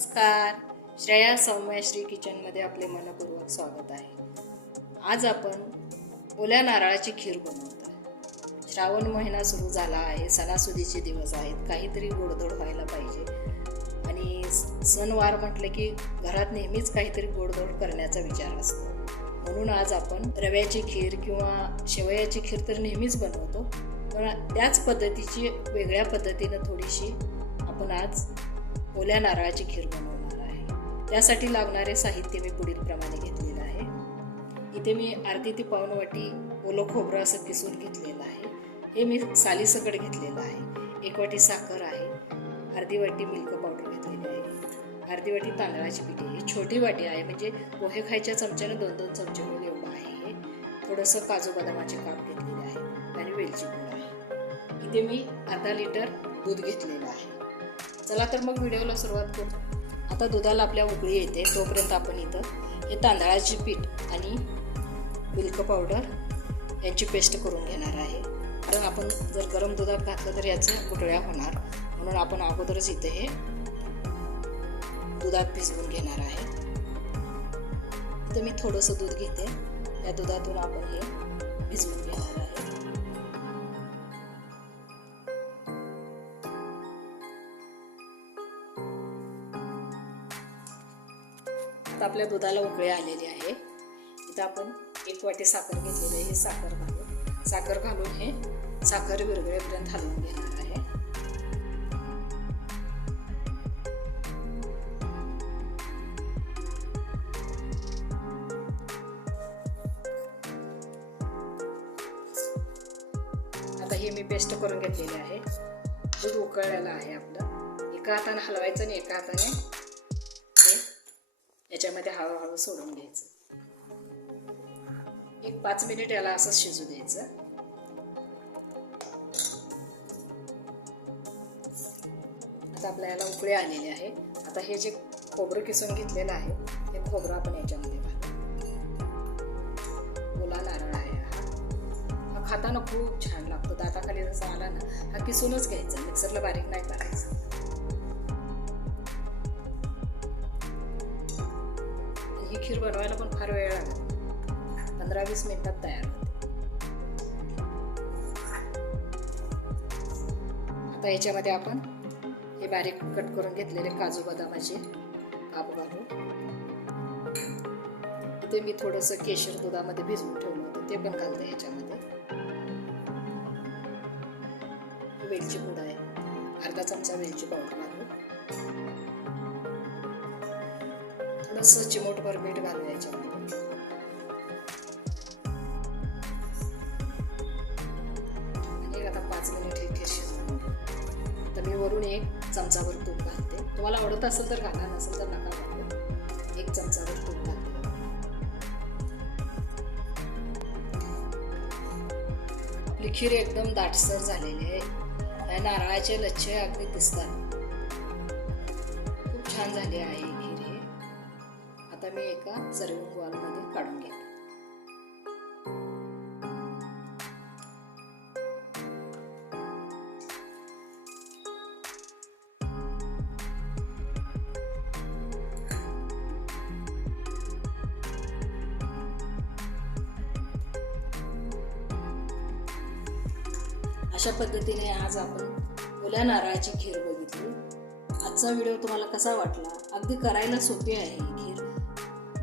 नमस्कार. श्रेया सौम्यश्री किचनमध्ये आपले मनपूर्वक स्वागत आहे. आज आपण ओल्या नारळाची खीर बनवतो. श्रावण महिना सुरू झाला आहे, सणासुदीचे दिवस आहेत, काहीतरी गोडधोड व्हायला पाहिजे आणि सणवार म्हटले की घरात नेहमीच काहीतरी गोडधोड करण्याचा विचार असतो. म्हणून आज आपण रव्याची खीर किंवा शेवयाची खीर तर नेहमीच बनवतो, पण त्याच पद्धतीची वेगळ्या पद्धतीनं थोडीशी आपण आज ओल्या नारळाची खीर बनवणार आहे. त्यासाठी लागणारे साहित्य मी पुढील प्रमाणे घेतलेलं आहे. इथे मी अर्धी ते पाऊण वाटी ओलं खोबरं असं किसून घेतलेलं आहे. हे मी सालीसकट घेतलेलं आहे. 1 वाटी साखर आहे, अर्धी वाटी मिल्क पावडर घेतलेली आहे, अर्धी वाटी तांदळाची पिठी. ही छोटी वाटी आहे, म्हणजे पोहे खायच्या चमच्याने 2-2 चमचे होईल एवढं आहे हे. थोडंसं काजू बदामाचे काप घेतलेले आहे आणि वेलची पूड आहे. इथे मी अर्धा लिटर दूध घेतलेलं आहे. चला तर मग व्हिडिओला सुरुवात करू. आता दुधाला आपल्या उकळी येते तोपर्यंत आपण इथं हे तांदळाची पीठ आणि मिल्क पावडर यांची पेस्ट करून घेणार आहे. कारण आपण जर गरम दुधात घातलं तर याचं गुठळ्या होणार, म्हणून आपण अगोदरच इथे हे दुधात भिजवून घेणार आहे. इथं मी थोडंसं दूध घेते, या दुधातून आपण हे भिजवून घेणार आहे. आता आपल्या दुधाला उकळी आलेली आहे. इथं आपण 1 वाटी साखर घेतलेली आहे. हे साखर घालून हे साखर विरघळेपर्यंत हलवून घेणार आहे. आता हे मी पेस्ट करून घेतलेले आहे. दूध उकळलेलं आहे आपलं. एका हाताने हलवायचं आणि एका हाताने याच्यामध्ये हळूहळू सोडून घ्यायचं. 1-5 मिनिट याला असं शिजू द्यायचं. आता आपल्याला उकळी आलेली आहे. आता हे जे खोबरं किसून घेतलेलं आहे हे खोबरं आपण याच्यामध्ये घालू. ओला नारळ आहे हा खाताना खूप छान लागतो. दाताखाली जसा आला ना हा किसूनच घ्यायचा, मिक्सरला बारीक नाही करायचं. ही खीर बनवायला पण फार वेळ लागतो, 15-20 मिनिटात तयार होते. आता याच्यामध्ये आपण हे बारीक कट करून घेतलेले काजू बदामाचे काप घालू. इथे मी थोडंसं केशर दुधामध्ये भिजवून ठेवलं होतं, ते पण घालते याच्यामध्ये. वेलची पूड आहे, अर्धा चमचा वेलची पावडर घालू. थोडंसं चिमूटभर मीठ घालू याच्यामध्ये. आणि आता 5 मिनिट हे खीर शिजवून घेऊ. आता मी वरून 1 चमचाभर तूप घालते. तुम्हाला आवडत असेल तर घाला, नसेल तर नका घालू. 1 चमचाभर तूप घालते. आपली खीर एकदम दाटसर झालेली आहे. या नारळाचे लच्छे अगदी दिसतात. खूप छान झाली आहे ही खीर. आता मी एका सर्विंग बाउलमध्ये काढून घेते. अशा पद्धतीने आज आपण ओल्या नारळाची खीर बघितली. आजचा व्हिडिओ तुम्हाला कसा वाटला? अगदी करायला सोपी आहे ही खीर.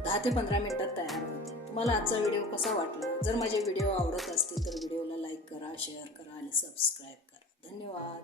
10 ते 15 मिनिटात तयार होते. तुम्हाला आजचा व्हिडिओ कसा वाटला? जर माझे व्हिडिओ आवडत असतील तर व्हिडिओला लाईक करा, शेअर करा आणि सबस्क्राईब करा. धन्यवाद.